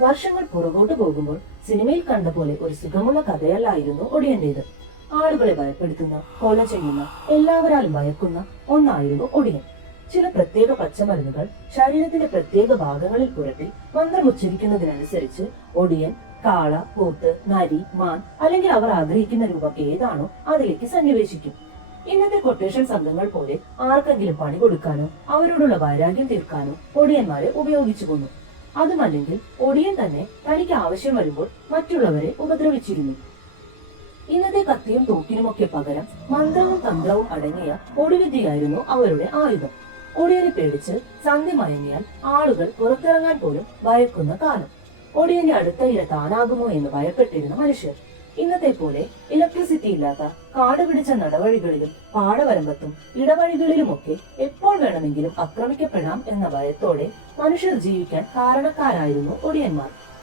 വർഷങ്ങൾ പുറകോട്ട് പോകുമ്പോൾ സിനിമയിൽ കണ്ട പോലെ ഒരു സുഖമുള്ള കഥയല്ലായിരുന്നു ഒടിയന്റേത് ആളുകളെ ഭയപ്പെടുത്തുന്ന കൊല ചെയ്യുന്ന എല്ലാവരാലും ഭയക്കുന്ന ഒന്നായിരുന്നു ഒടിയൻ. ചില പ്രത്യേക പച്ചമരുന്നുകൾ ശരീരത്തിന്റെ പ്രത്യേക ഭാഗങ്ങളിൽ പുരട്ടി മന്ത്രം ഉച്ചരിക്കുന്നതിനനുസരിച്ച് ഒടിയൻ കാള പോത്ത് നരി മാൻ അല്ലെങ്കിൽ അവർ ആഗ്രഹിക്കുന്ന രൂപം ഏതാണോ അതിലേക്ക് സന്നിവേശിക്കും. ഇന്നത്തെ കൊട്ടേഷൻ സംഘങ്ങൾ പോലെ ആർക്കെങ്കിലും പണി കൊടുക്കാനോ അവരോടുള്ള വൈരാഗ്യം തീർക്കാനോ ഒടിയന്മാരെ ഉപയോഗിച്ചു കൊന്നു അതുമല്ലെങ്കിൽ ഒടിയൻ തന്നെ തനിക്ക് ആവശ്യം വരുമ്പോൾ മറ്റുള്ളവരെ ഉപദ്രവിച്ചിരുന്നു. ഇന്നത്തെ കത്തിയും തോക്കിനുമൊക്കെ പകരം മന്ത്രവും തന്ത്രവും അടങ്ങിയ ഒടിവിദ്യയായിരുന്നു അവരുടെ ആയുധം. ഒടിയനെ പേടിച്ച് സന്ധി മയങ്ങിയാൽ ആളുകൾ പുറത്തിറങ്ങാൻ പോലും ഭയക്കുന്ന കാലം. ഒടിയന്റെ അടുത്ത ഇര താനാകുമോ എന്ന് ഭയപ്പെട്ടിരുന്ന മനുഷ്യർ. ഇന്നത്തെ പോലെ ഇലക്ട്രിസിറ്റി ഇല്ലാത്ത കാട് പിടിച്ച നടവഴികളിലും പാടവരമ്പത്തും ഇടവഴികളിലുമൊക്കെ വേണമെങ്കിലും ആക്രമിക്കപ്പെടാം എന്ന ഭയത്തോടെ മനുഷ്യർ ജീവിക്കാൻ കാരണക്കാരായിരുന്നു ഒടിയന്മാർ.